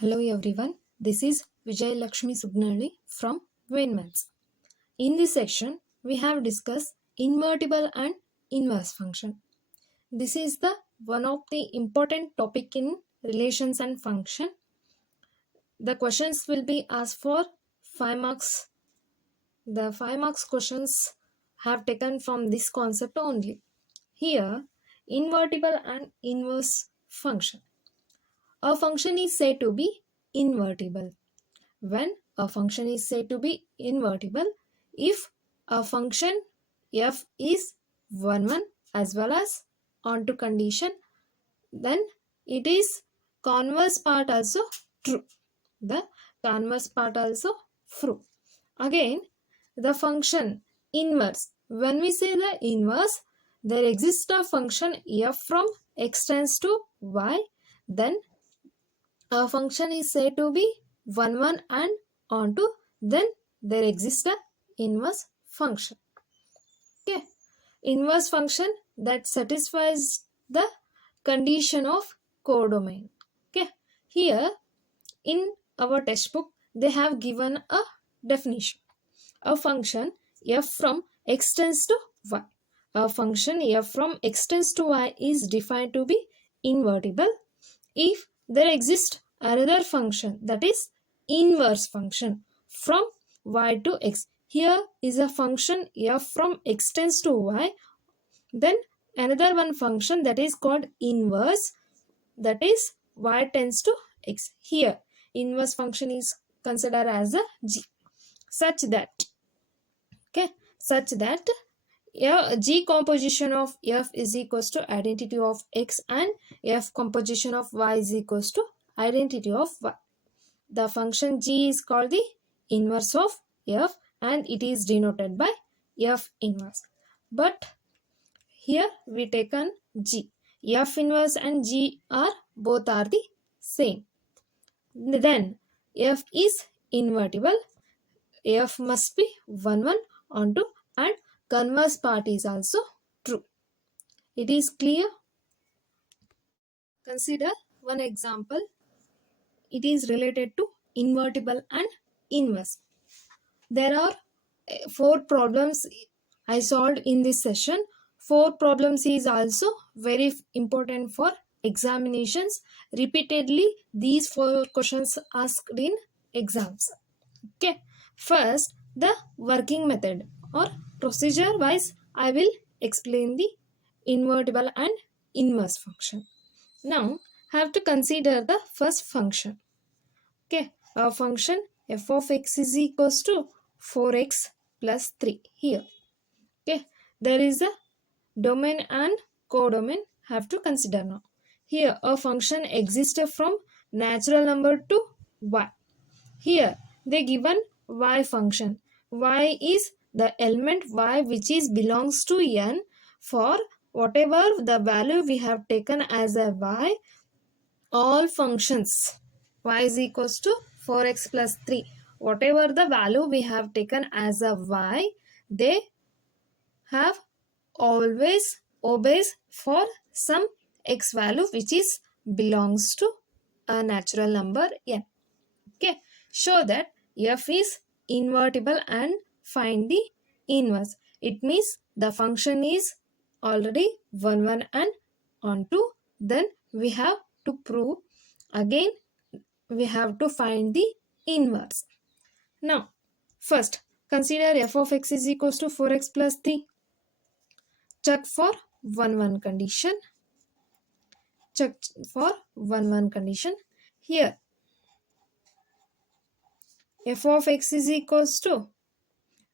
Hello everyone, this is Vijay Lakshmi Sugnali from Wayne. In this section, we have discussed invertible and inverse function. This is the one of the important topic in relations and function. The questions will be asked for 5 marks. The 5 marks questions have taken from this concept only. Here, invertible and inverse function. A function is said to be invertible when a function is said to be invertible if a function f is 1 as well as onto condition, then it is converse part also true. The converse part also true. Again, the function inverse, when we say the inverse, there exists a function f from x tends to y, then a function is said to be 1 and onto, then there exists a inverse function. Okay, inverse function that satisfies the condition of codomain. Okay, here in our textbook they have given a definition. A function f from x tends to y. A function f from x tends to y is defined to be invertible if there exists another function, that is inverse function from y to x. Here is a function f from x tends to y, then another one function that is called inverse, that is y tends to x. Here inverse function is considered as a g, such that g composition of f is equals to identity of x and f composition of y is equals to identity of y. The function g is called the inverse of f and it is denoted by f inverse. But here we taken g. F inverse and g are both are the same. Then f is invertible. F must be 1 onto and converse part is also true. It is clear? Consider one example. It is related to invertible and inverse. There are 4 problems I solved in this session. 4 problems is also very important for examinations. Repeatedly these 4 questions asked in exams. Okay, first the working method or procedure wise I will explain the invertible and inverse function. Now have to consider the first function. Okay, a function f of x is equals to 4x plus 3 here. Okay, there is a domain and codomain have to consider now. Here a function existed from natural number to y. Here they given y function. Y is the element y which is belongs to n for whatever the value we have taken as a y. All functions y is equals to 4x plus 3. Whatever the value we have taken as a y, they have always obeys for some x value which is belongs to a natural number n. Okay, show that f is invertible and find the inverse. It means the function is already 1 and onto, then we have to prove again, we have to find the inverse. Now first consider f of x is equals to 4x plus 3. Check for 1 condition. Check for 1 condition. Here f of x is equals to,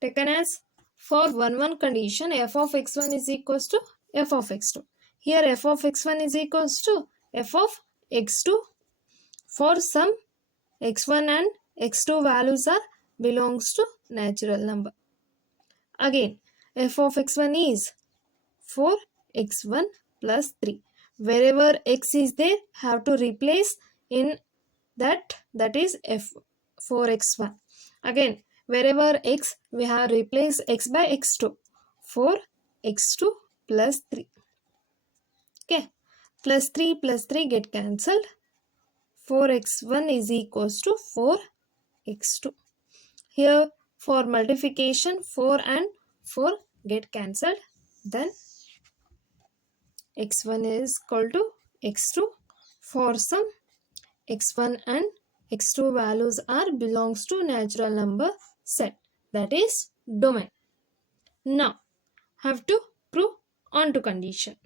taken as for 1 condition, f of x1 is equals to f of x2. Here f of x1 is equals to f of x2 for some x1 and x2 values are belongs to natural number. Again f of x1 is 4x1 plus 3. Wherever x is there have to replace in that is f 4x1. Again wherever x we have replaced x by x2, 4x2 plus 3. Okay, plus 3 get cancelled. 4x1 is equals to 4x2. Here for multiplication 4 and 4 get cancelled. Then x1 is equal to x2. For some x1 and x2 values are belongs to natural number set, that is domain. Now have to prove onto condition.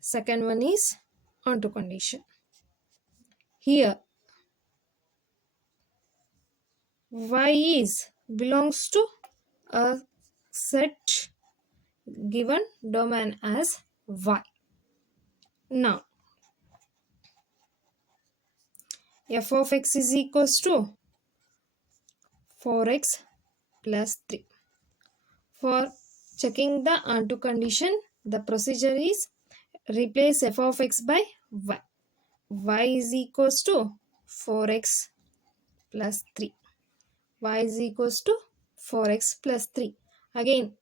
Second one is onto condition. Here y is belongs to a set given domain as y. Now f of x is equals to 4x plus 3. For checking the onto condition, the procedure is replace f of x by y. Y is equals to 4x plus 3. Y is equals to 4x plus 3. Again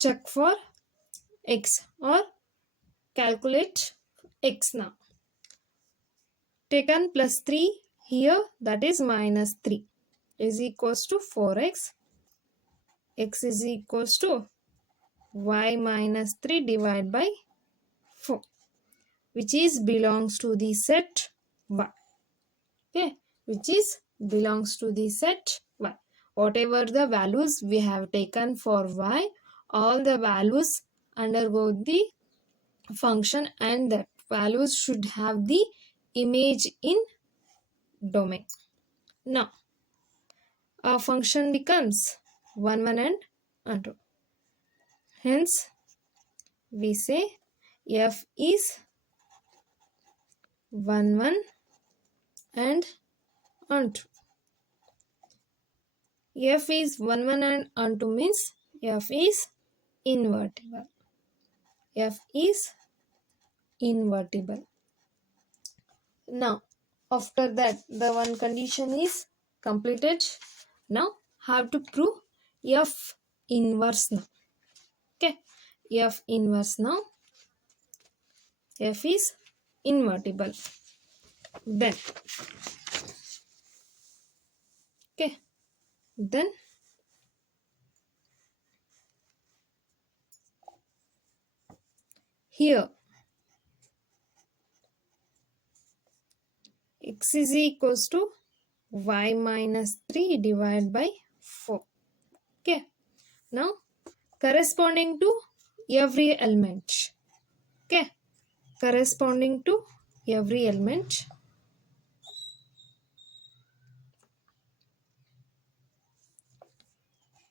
check for x or calculate x now. Taken plus 3 here, that is minus 3 is equals to 4x. X is equals to y minus 3 divided by 4, which is belongs to the set y. Okay, which is belongs to the set y. Whatever the values we have taken for y, all the values undergo the function and that values should have the image in domain. Now our function becomes 1 1 and 2. Hence we say f is 1 1 and 2. F is 1 1 and 2 means f is invertible. F is invertible. Now after that the one condition is completed. Now have to prove f inverse now. Okay, f inverse now. F is invertible. Then okay, then here x is equals to y minus 3 divided by 4. Okay, now corresponding to every element. Okay, corresponding to every element.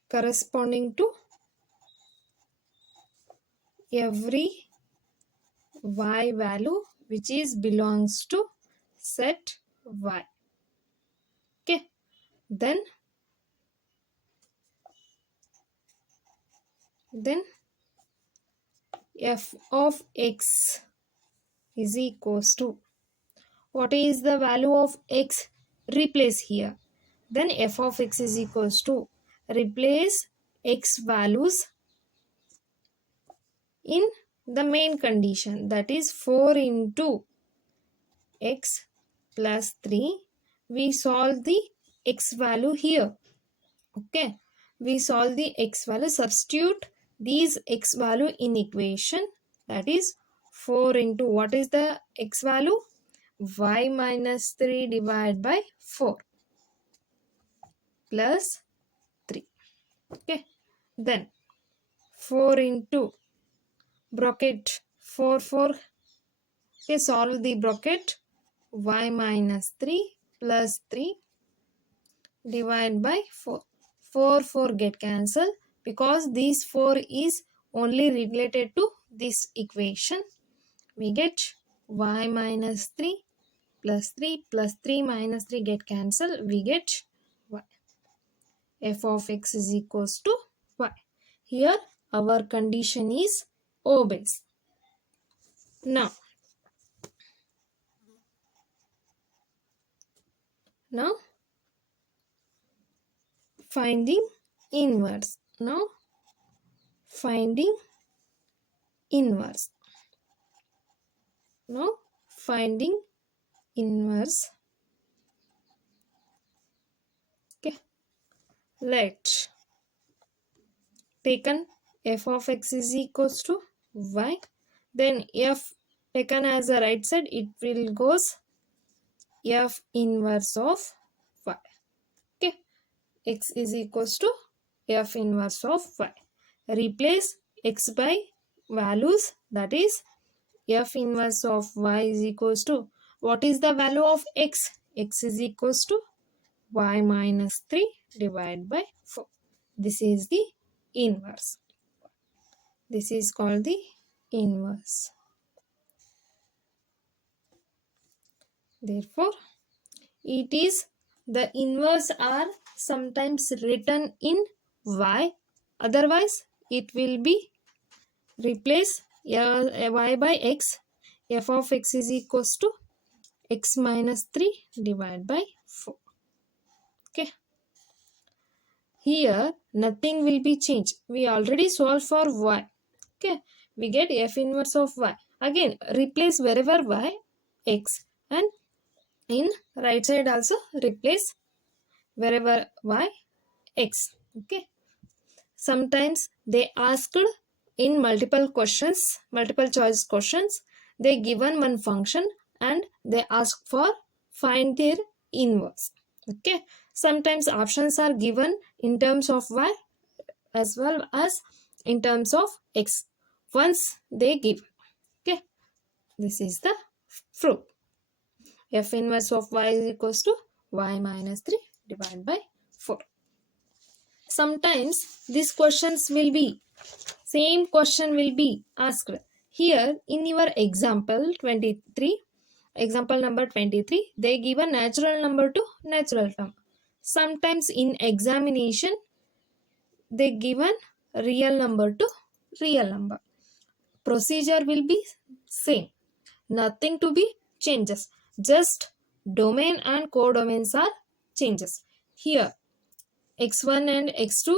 Corresponding to every y value which is belongs to set y. Okay, then f of x is equals to, what is the value of x? Replace here. Then f of x is equals to, replace x values in the main condition, that is 4 into x plus 3. We solve the x value here. Okay, we solve the x value, substitute these x value in equation, that is 4 into, what is the x value? Y minus 3 divided by 4 plus 3. Okay, then 4 into bracket 4 4. Okay, solve the bracket, y minus 3 plus 3 divided by 4. 4 4 get cancelled because this 4 is only related to this equation. We get y minus 3 plus 3 minus 3 get cancelled. We get y. F of x is equals to y. Here our condition is obeys. Now finding inverse. Now finding inverse. Now finding inverse. Okay, let taken f of x is equals to y, then f taken as a right side, it will goes f inverse of y. Okay, x is equals to f inverse of y. Replace x by values, that is f inverse of y is equals to, what is the value of x? X is equals to y minus 3 divided by 4. This is the inverse. This is called the inverse. Therefore, it is the inverse are sometimes written in y, otherwise it will be replace y by x. F of x is equals to x minus 3 divided by 4. Okay, here nothing will be changed. We already solved for y. Okay, we get f inverse of y. Again replace wherever y, x, and in right side also replace wherever y, x. Okay, sometimes they asked in multiple choice questions, they given one function and they ask for find their inverse. Okay, sometimes options are given in terms of y as well as in terms of x once they give. Okay, this is the proof. F inverse of y is equals to y minus 3 divided by 4. Sometimes these questions will be same question will be asked. Here in your example 23, example number 23, they give a natural number to natural term. Sometimes in examination they given real number to real number. Procedure will be same. Nothing to be changes. Just domain and codomains are changes. Here x1 and x2,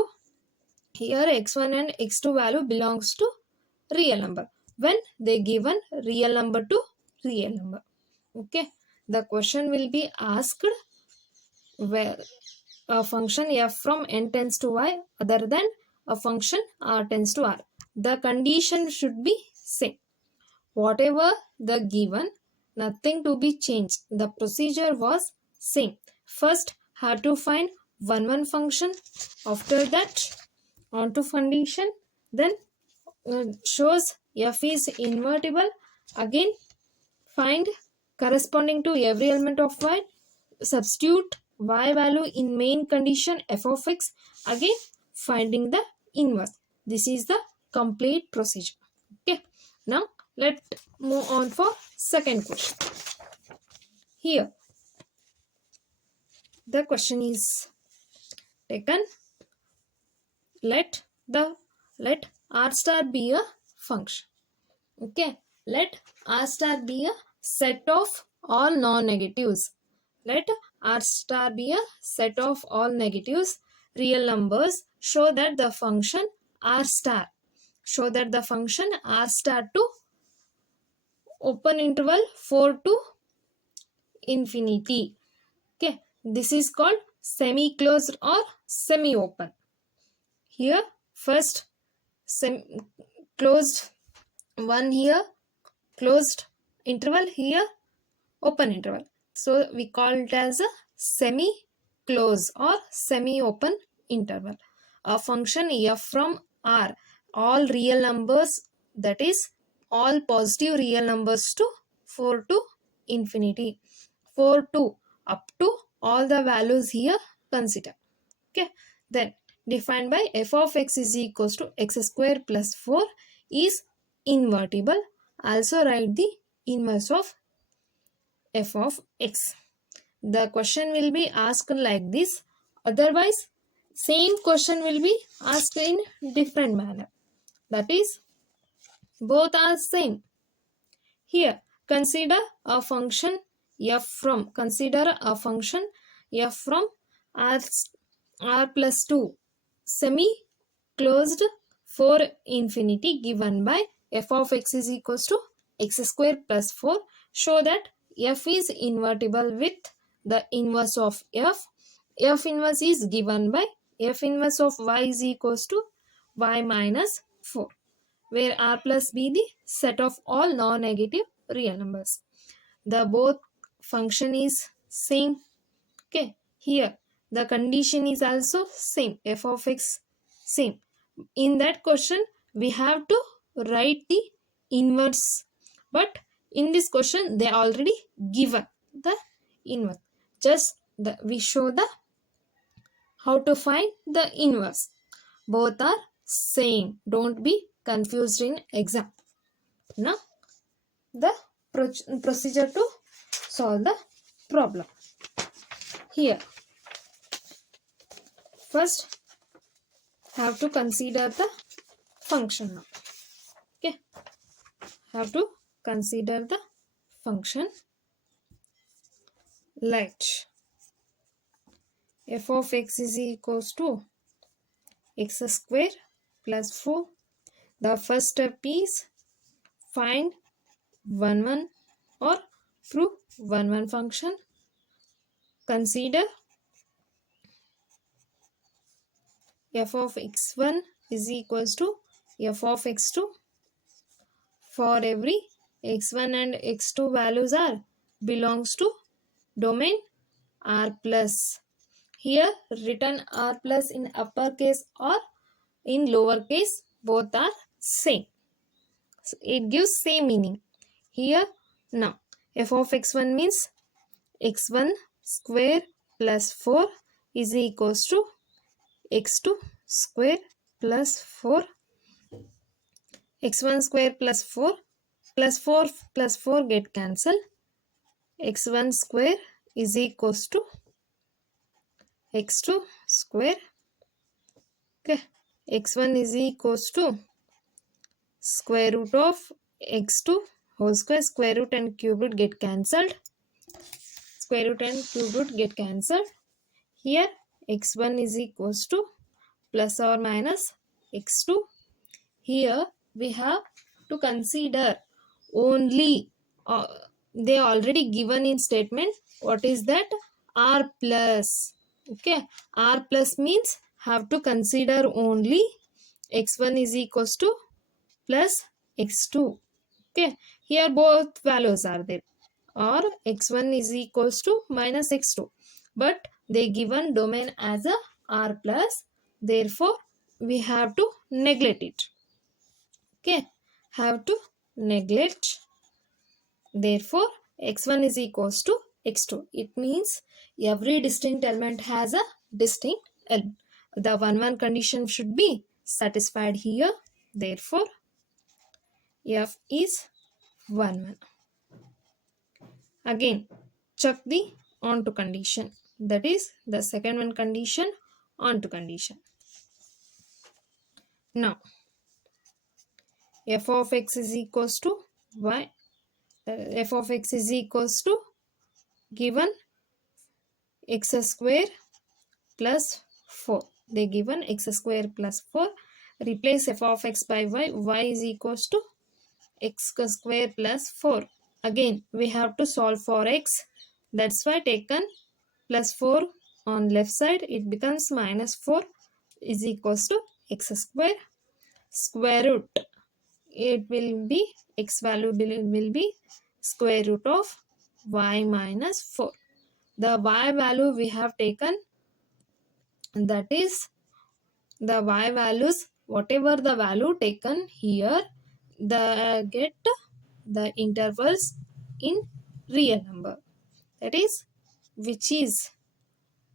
here x1 and x2 value belongs to real number when they given real number to real number. Okay, the question will be asked where a function f from n tends to y other than a function r tends to r. The condition should be same. Whatever the given, nothing to be changed. The procedure was same. First had to find one function, after that on to condition, then shows f is invertible, again find corresponding to every element of y, substitute y value in main condition f of x, again finding the inverse. This is the complete procedure. Okay, now let's move on for second question. Here the question is taken, let r star be a function. Okay, let r star be a set of all non-negatives. Let r star be a set of all negatives real numbers. Show that the function r star to open interval 4 to infinity. Okay, this is called semi-closed or semi-open. Here first closed one, here closed interval, here open interval. So we call it as a semi-close or semi-open interval. A function f from r, all real numbers, that is all positive real numbers to 4 to infinity. 4 to up to all the values here consider. Okay, then defined by f of x is equals to x square plus 4 is invertible. Also write the inverse of f of x. The question will be asked like this. Otherwise, same question will be asked in different manner. That is, both are same. Here, consider a function f from r plus 2 semi-closed for infinity given by f of x is equals to x square plus 4. Show that f is invertible with the inverse of f. F inverse is given by f inverse of y is equals to y minus 4, where r plus be the set of all non-negative real numbers. The both function is same. Okay, here the condition is also same, f of x same. In that question we have to write the inverse, but in this question they already given the inverse. Just we show the how to find the inverse. Both are same, don't be confused in exam. Now the procedure to solve the problem. Here first have to consider the function now. Okay, have to consider the function. Let f of x is equals to x square plus 4. The first step is find 1 or prove 1 function. Consider f of x1 is equals to f of x2. For every x1 and x2 values are belongs to domain r plus. Here written r plus in uppercase or in lowercase, both are same. So it gives same meaning. Here now f of x1 means x1 square plus 4 is equals to x2 square plus 4. x1 square plus 4 plus 4 get cancelled. x1 square is equals to x2 square. Okay, x1 is equals to square root of x2 whole square. Square root and cube root get cancelled. Square root and cube root get cancelled. Here x1 is equals to plus or minus x2. Here we have to consider only they already given in statement. What is that? R plus. Okay, R plus means have to consider only x1 is equals to plus x2. Okay, here both values are there, or x1 is equals to minus x2, but they given domain as a r plus, therefore we have to neglect it. Okay, have to neglect. Therefore x1 is equals to x2. It means every distinct element has a distinct element. The 1 condition should be satisfied here. Therefore f is 1. Again check the onto condition, that is the second one condition, onto condition. Now f of x is equals to y, f of x is equals to given x square plus 4. They given x square plus 4. Replace f of x by y. Y is equals to x square plus 4. Again we have to solve for x. That's why taken plus 4 on left side. It becomes minus 4 is equals to x square. Square root. It will be x value will be square root of y minus 4. The y value we have taken, that is the y values, whatever the value taken here, the get the intervals in real number, that is which is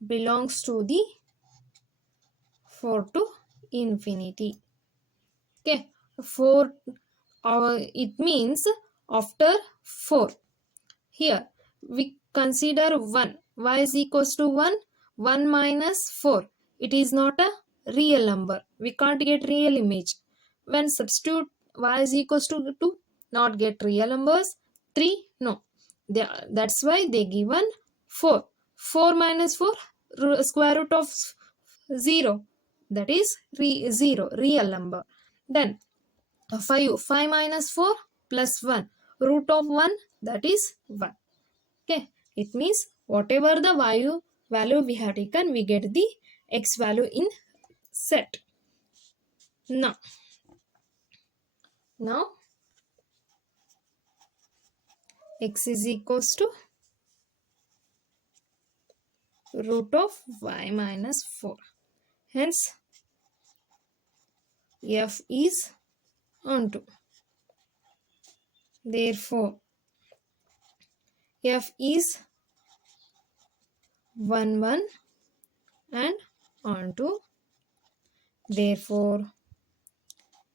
belongs to the 4 to infinity. Okay, 4 it means after 4. Here we consider 1. Y is equals to 1. 1 minus 4. It is not a real number. We can't get real image. When substitute y is equals to 2, not get real numbers. 3, no. That's why they given 4. 4 minus 4, square root of 0. That is 0, real number. Then 5 minus 4 plus 1, root of 1, that is 1. Okay, it means whatever the value we have taken, we get the x value in set. Now x is equals to root of y minus 4. Hence, f is onto. Therefore, f is 1 1 and onto. Therefore,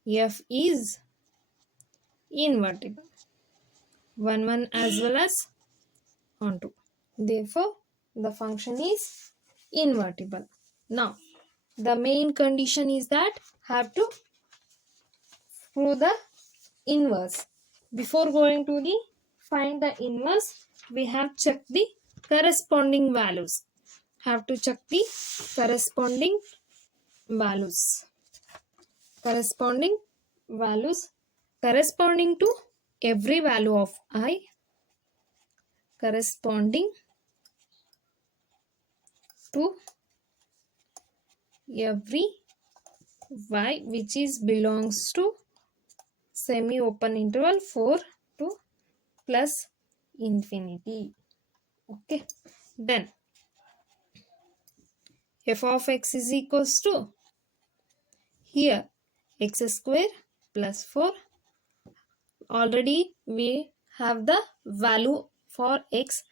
f is invertible. 1 1 as well as onto. Therefore, the function is invertible. Now, the main condition is that have to prove the inverse. Before going to the find the inverse, we have checked the corresponding values. Have to check the corresponding values. Corresponding values corresponding to every value of I, corresponding to every y which is belongs to semi open interval 4 to plus infinity. Okay, then f of x is equals to here x square plus 4. Already we have the value for x,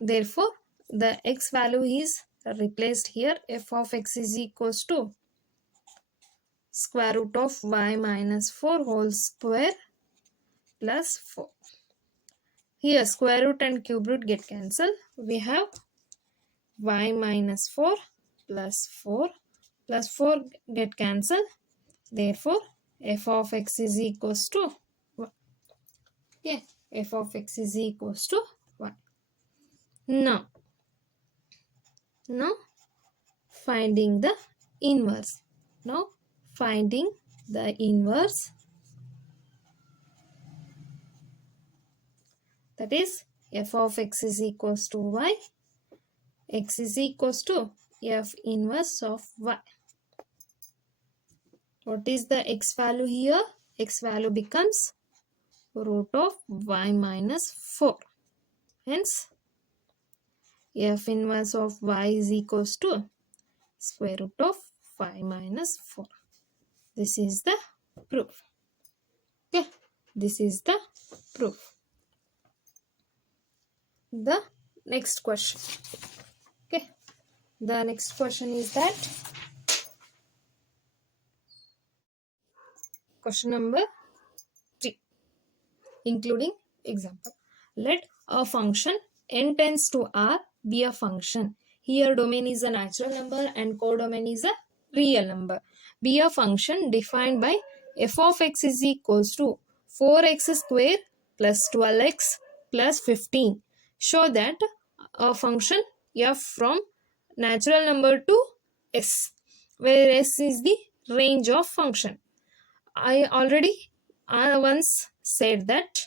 therefore the x value is replaced here. F of x is equals to square root of y minus 4 whole square plus 4. Here square root and cube root get cancelled. We have y minus 4 plus 4 plus 4 get cancelled. Therefore, f of x is equals to 1. Okay, f of x is equals to 1. Now finding the inverse. Now finding the inverse, that is f of x is equals to y. X is equals to f inverse of y. What is the x value here? X value becomes root of y minus 4. Hence, f inverse of y is equals to square root of y minus 4. This is the proof. Okay, this is the proof. The next question. Okay, the next question is that question number 3, including example. Let a function n tends to r be a function. Here domain is a natural number and codomain is a real number. Be a function defined by f of x is equals to 4x square plus 12x plus 15. Show that a function f from natural number to s, where s is the range of function. I already once said that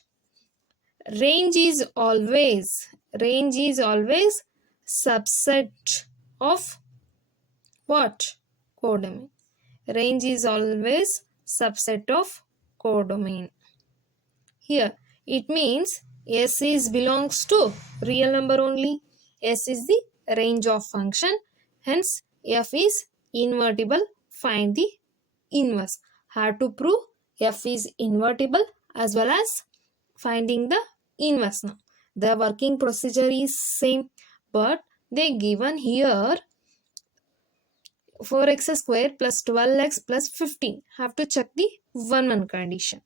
range is always subset of what? Codomain. Range is always subset of codomain. Here it means S is belongs to real number only. S is the range of function. Hence f is invertible. Find the inverse. How to prove f is invertible as well as finding the inverse. Now the working procedure is same, but they given here 4x square plus 12x plus 15. Have to check the 1 condition.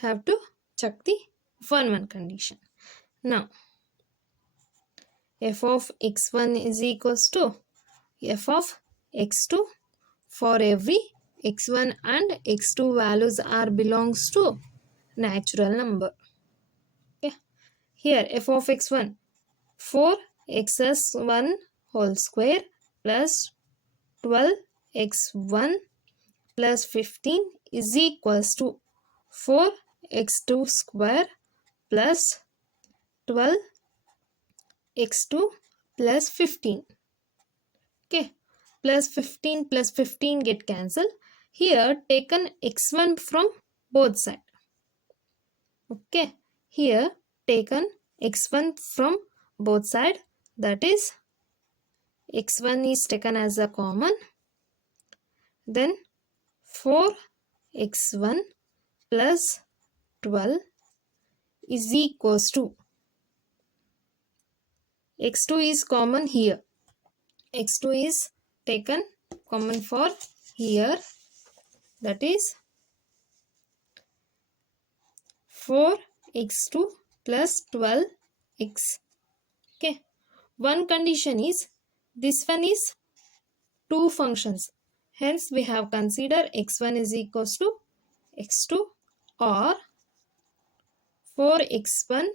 Have to check the 1 condition. Now f of x1 is equals to f of x2 for every x1 and x2 values are belongs to natural number. Okay. Here f of x1 4x1 whole square plus 12x1 plus 15 is equals to 4 x2 square plus 12 x2 plus 15. Okay, plus 15 get cancelled. Here taken x1 from both sides. Okay, here taken x1 from both sides, that is x1 is taken as a common, then 4x1 plus 12 is equals to x2 is common here, x2 is taken common for here, that is 4x2 plus 12x. Okay, one condition is this one is two functions, hence we have considered x1 is equals to x2, or 4x1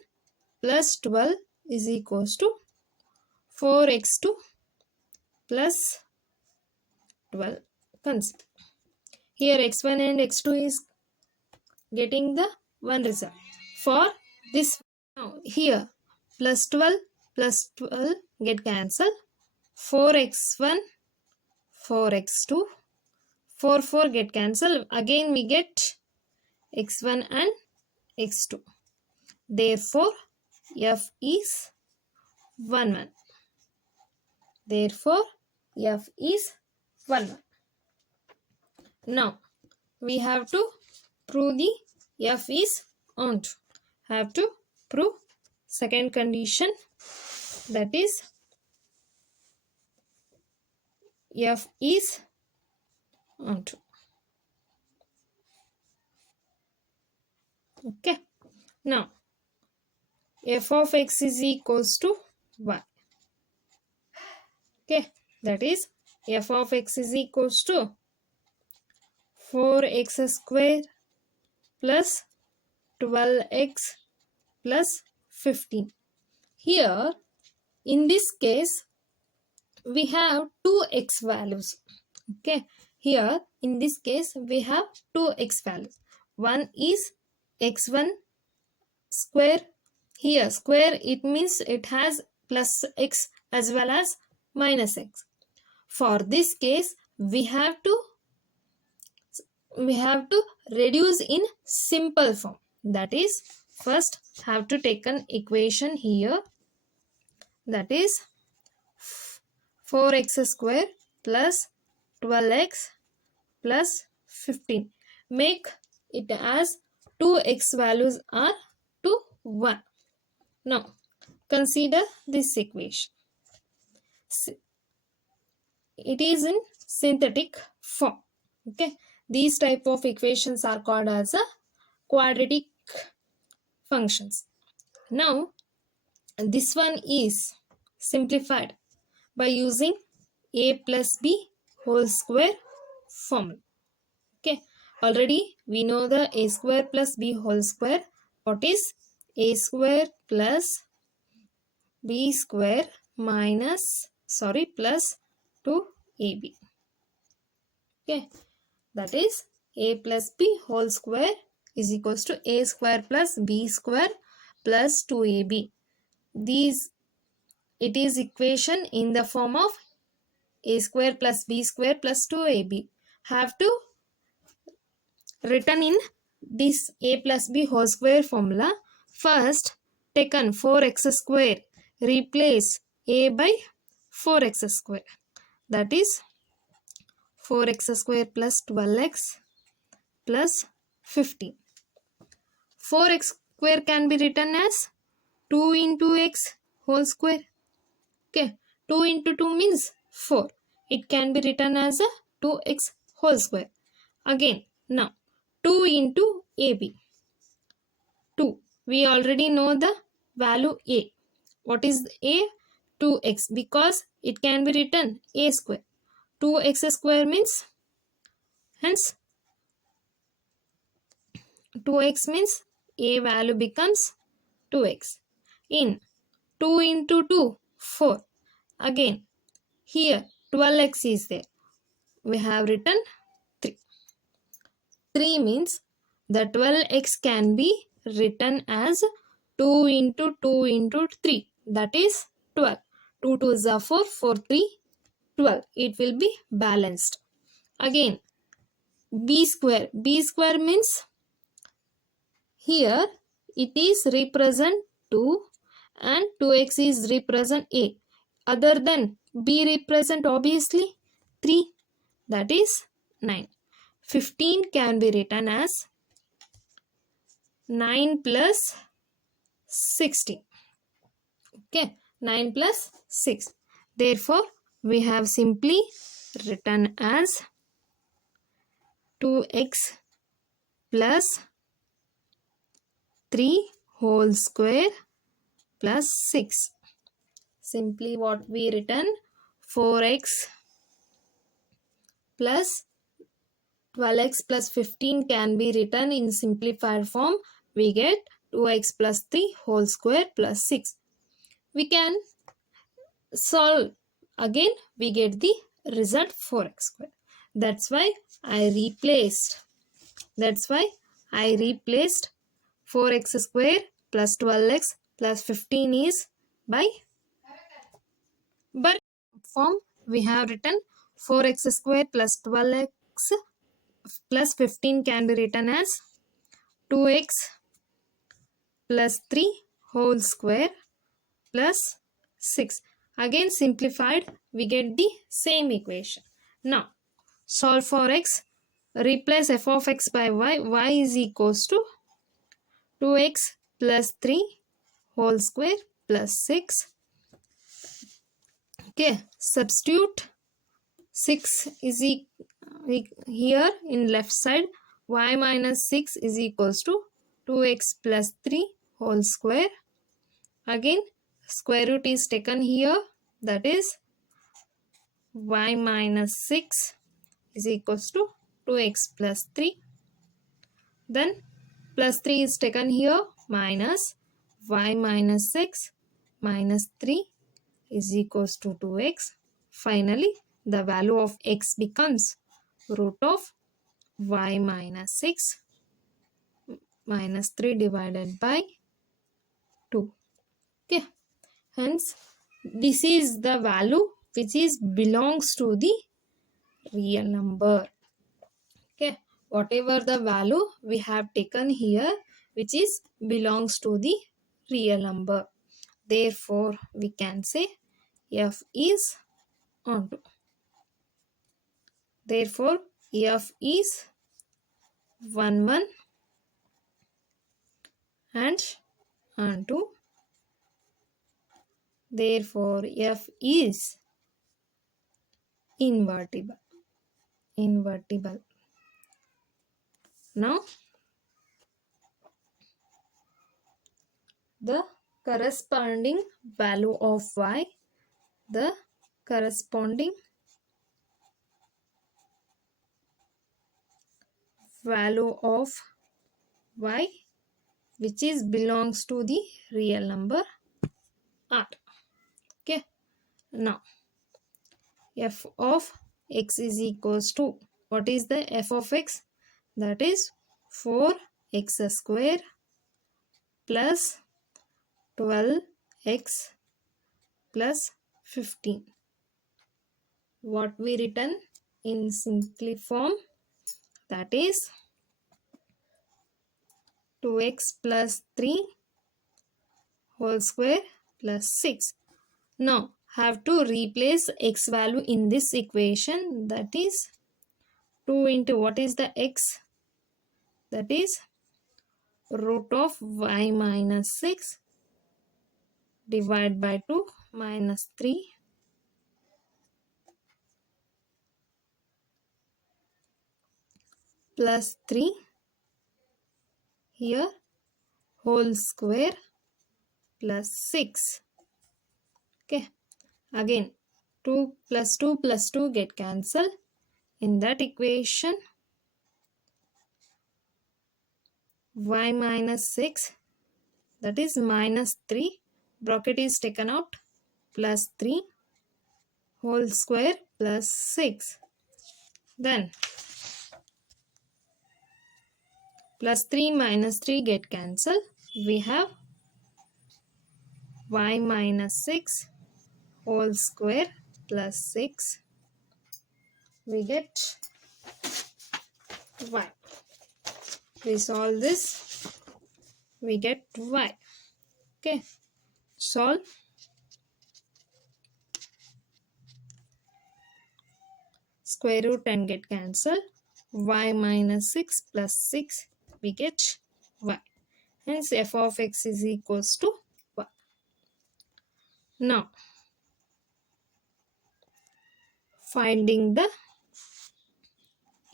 plus 12 is equals to 4x2 plus 12. Consider here x1 and x2 is getting the one result. For this, now here plus 12 get cancelled, 4x1 4x2 4 get cancelled, again we get x1 and x2, therefore f is 1 1. Therefore f is 1 1. Now we have to prove the f is onto. Have to prove second condition, that is f is onto. Okay, now f of x is equals to y. Okay, that is f of x is equals to 4x square plus 12x plus 15. Here in this case we have two x values. Okay, here in this case we have two x values. One is x1 square. Here square, it means it has plus x as well as minus x. For this case we have to reduce in simple form, that is first have to take an equation here, that is 4x square plus 12x plus 15. Make it as 2x values are to 1. Now consider this equation. It is in synthetic form. Okay, these type of equations are called as a quadratic functions. Now this one is simplified by using a plus b whole square formula. Okay, already we know the a square plus b whole square. What is a square plus b square minus plus 2ab. Okay, that is a plus b whole square is equals to a square plus b square plus 2ab. These, it is equation in the form of a square plus b square plus 2ab. Have to written in this a plus b whole square formula. First taken 4x square, replace a by 4x square, that is 4x square plus 12x plus 15. 4x square can be written as 2 into x whole square. Okay, 2 into 2 means 4. It can be written as a 2x whole square. Again, now 2 into ab. 2. We already know the value a. What is a? 2x, because it can be written a square. 2x square means, hence 2x means a value becomes 2x. In 2 into 2, 4. Again, here 12x is there. We have written 3. 3 means The 12x can be written as 2 into 2 into 3. That is 12. 2 2s are 4, 4 3, 12. It will be balanced. Again, b square. B square means here it is represent 2 and 2x is represent a. Other than b represent obviously 3. That is 9. 15 can be written as 9 plus 16. Okay, 9 plus 6. Therefore, we have simply written as 2x plus 3 whole square plus 6. Simply what we written, 4x plus 12x plus 15 can be written in simplified form. We get 2x plus 3 whole square plus 6. We can solve again. We get the result 4x square. That's why I replaced 4x square plus 12x plus 15 is by form. We have written 4x square plus 12x plus 15 can be written as 2x plus 3 whole square plus 6. Again simplified, we get the same equation. Now solve for x. Replace f of x by y. Y is equals to 2x plus 3 whole square plus 6. Okay, substitute 6 is here in left side. Y minus 6 is equals to 2x plus 3 whole square. Again square root is taken here. That is y minus 6 is equals to 2x plus 3. Then plus 3 is taken here, minus y minus 6 minus 3 is equals to 2x. Finally, the value of x becomes root of y minus 6 minus 3 divided by 2. Okay. Hence, this is the value which is belongs to the real number. Okay. Whatever the value we have taken here, which is belongs to the real number. Therefore, we can say f is onto. Therefore, f is 1 1 and onto. Therefore, f is invertible. Invertible. Now, the corresponding value of y, the corresponding value of y which is belongs to the real number r. Okay. Now, f of x is equals to, what is the f of x? That is 4x square plus 12x plus 15. What we written in simple form, that is 2x plus 3 whole square plus 6. Now have to replace x value in this equation, that is 2 into, what is the x? That is root of y minus 6 divided by 2 minus 3 plus 3 here whole square plus 6. Okay, again 2 plus 2 plus 2 get cancelled. In that equation, y minus 6, that is minus 3, bracket is taken out, plus 3 whole square plus 6. Then plus 3 minus 3 get cancelled. We have y minus 6 whole square plus 6. We get y. We solve this. We get y. Okay. Solve. Square root and get cancelled. Y minus 6 plus 6. We get y. Hence f of x is equals to y. Now, finding the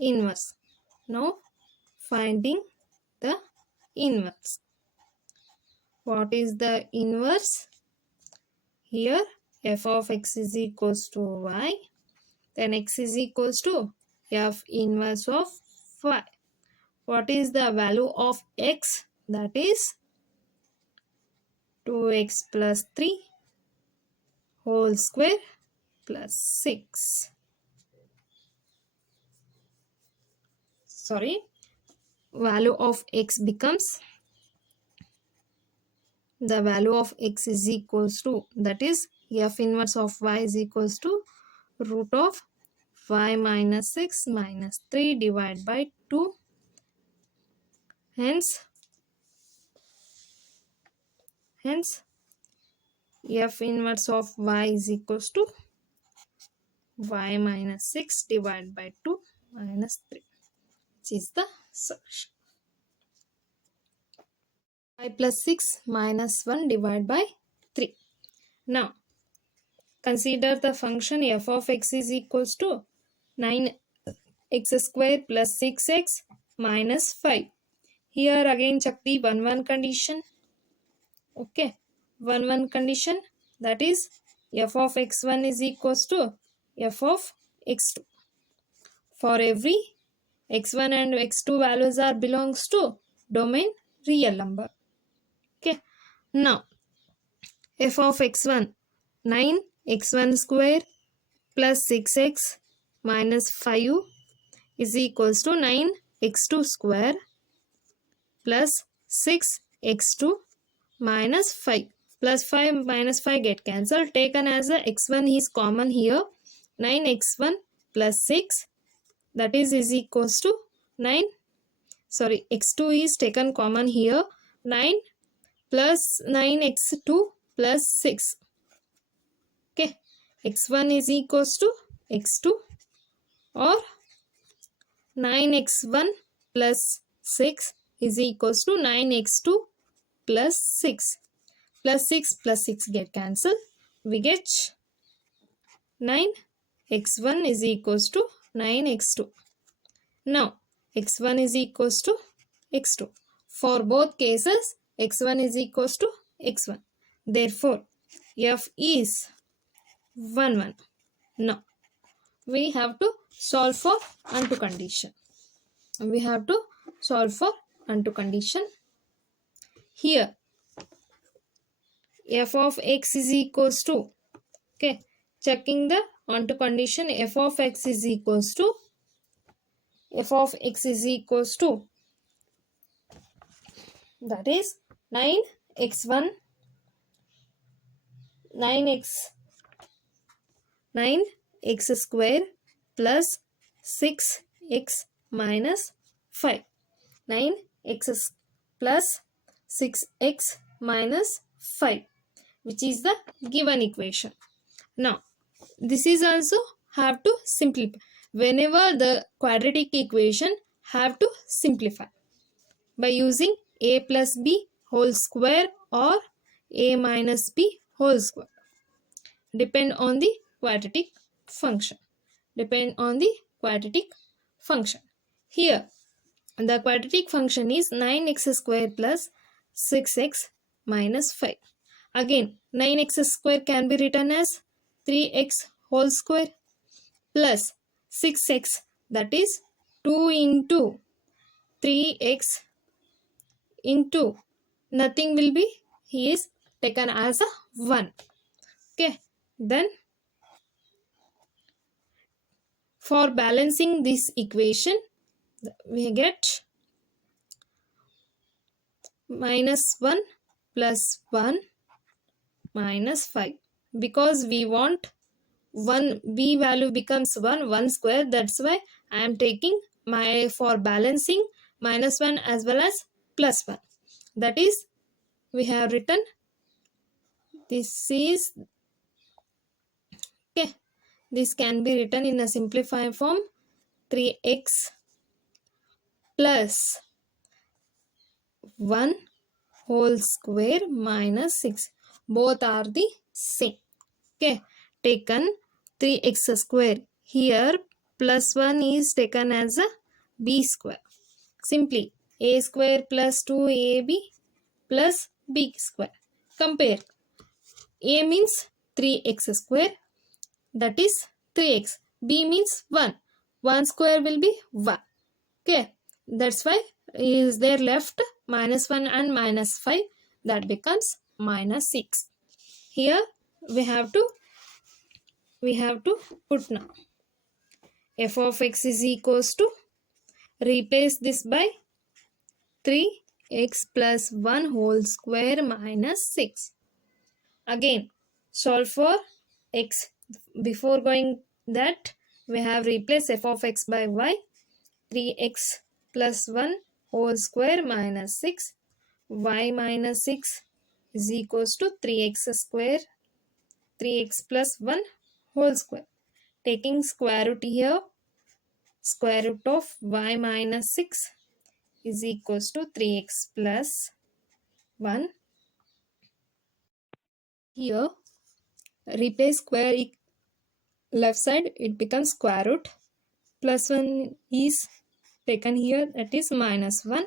inverse. Now, finding the inverse. What is the inverse? Here, f of x is equals to y. Then x is equals to f inverse of y. What is the value of x? That is 2x plus 3 whole square plus 6. Sorry, value of x becomes, the value of x is equals to, that is f inverse of y is equals to root of y minus 6 minus 3 divided by 2. Hence f inverse of y is equals to y minus 6 divided by 2 minus 3, which is the solution. Y plus 6 minus 1 divided by 3. Now, consider the function f of x is equals to 9x square plus 6x minus 5. Here again check the 1 condition. Okay, 1 condition, that is f of x1 is equals to f of x2. For every x1 and x2 values are belongs to domain real number. Okay, now f of x1, 9x1 square plus 6x minus 5 is equals to 9x2 square plus 6x2 minus 5. Plus 5 minus 5 get cancelled. Taken as a x1 is common here. 9x1 plus 6, that is equals to 9. Sorry, x2 is taken common here. 9 plus 9x2 plus 6. Okay, x1 is equals to x2, or 9x1 plus 6 is equals to 9x2 plus 6. Plus 6 plus 6 get cancelled. We get 9x1 is equals to 9x2. Now, x1 is equals to x2. For both cases, x1 is equals to x1. Therefore, f is 1, 1. Now, we have to solve for unto condition. We have to solve for unto condition. Here, f of x is equals to, okay, checking the onto condition, f of x is equals to, that is 9x1 9x square plus 6x minus 5. 9x plus 6x minus 5, which is the given equation. Now, this is also have to simplify. Whenever the quadratic equation have to simplify by using a plus b whole square or a minus b whole square. Depend on the quadratic function. Here, the quadratic function is 9x square plus 6x minus 5. Again, 9x square can be written as 3x whole square plus 6x, that is 2 into 3x into nothing will be, he is taken as a 1. Okay, then for balancing this equation, we get minus 1 plus 1 minus 5. Because we want 1 b value becomes 1 square, that's why I am taking my for balancing minus 1 as well as plus 1. That is, we have written this is okay. This can be written in a simplified form 3x plus 1 whole square minus 6. Both are the same. Okay, taken 3x square. Here plus 1 is taken as a b square. Simply a square plus 2ab plus b square. Compare. A means 3x square, that is 3x. B means 1. 1 square will be 1. Okay, that's why is there left minus 1 and minus 5, that becomes minus 6. Here we have to put now f of x is equals to, replace this by 3x plus 1 whole square minus 6. Again solve for x. Before going that, we have replaced f of x by y. 3x plus 1 whole square minus 6. Y minus 6 is equals to 3x square. 3x plus 1 whole square. Taking square root here, square root of y minus 6 is equals to 3x plus 1. Here replace square left side, it becomes square root. Plus 1 is taken here, that is minus 1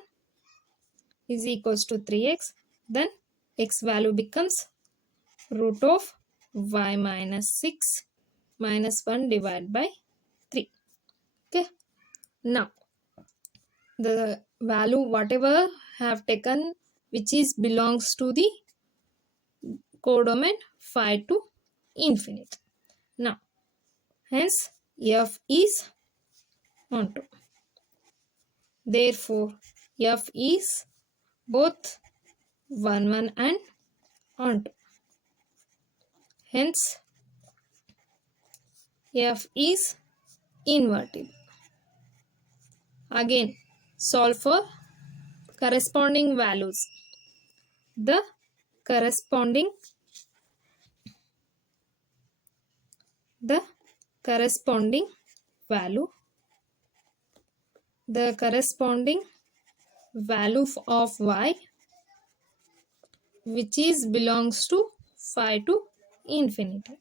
is equals to 3x. Then x value becomes root of y minus 6 minus 1 divided by 3. Okay, now the value whatever have taken which is belongs to the codomain 5 to infinite. Now hence f is onto. Therefore f is both 1 1 and onto. Hence f is invertible. Again solve for corresponding values. The corresponding value of y which is belongs to 5 to infinity.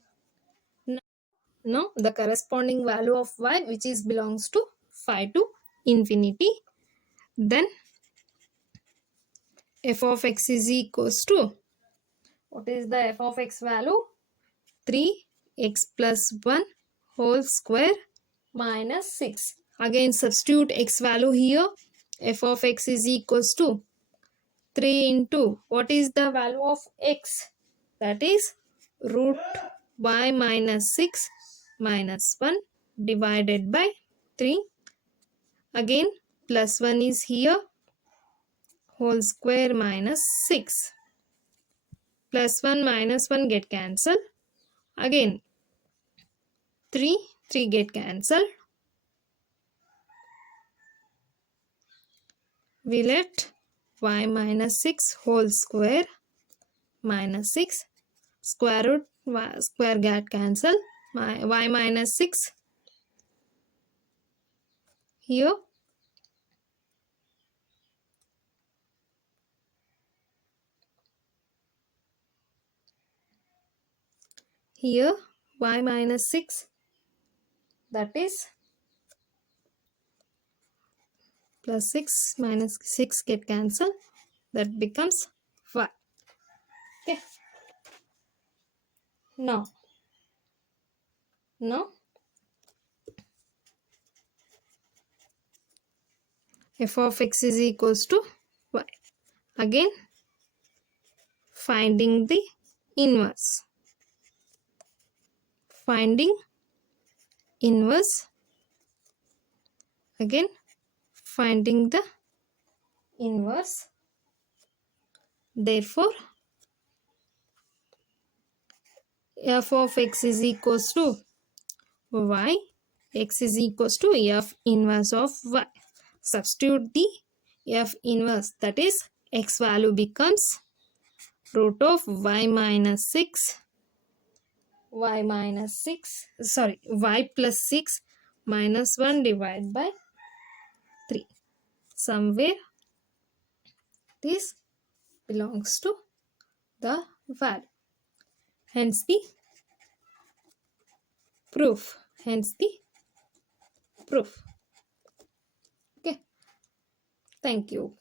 Now the corresponding value of y which is belongs to 5 to infinity, then f of x is equals to, what is the f of x value? 3x plus 1 whole square minus 6. Again substitute x value here. F of x is equals to 3 into, what is the value of x? That is root y minus 6 minus 1 divided by 3. Again plus 1 is here, whole square minus 6. Plus 1 minus 1 get cancelled. Again 3 get cancelled. We let y minus 6 whole square minus 6 square root square get cancelled. Y minus 6 here. Here y minus 6, that is plus 6 minus 6 get cancelled, that becomes y. Okay. Now f of x is equals to y. Again finding the inverse. Again finding the inverse Therefore, f of x is equals to y, x is equals to f inverse of y. Substitute the f inverse, that is x value becomes root of y minus 6, y plus 6 minus 1 divided by 3. Somewhere this belongs to the value. Hence the proof. Okay. Thank you.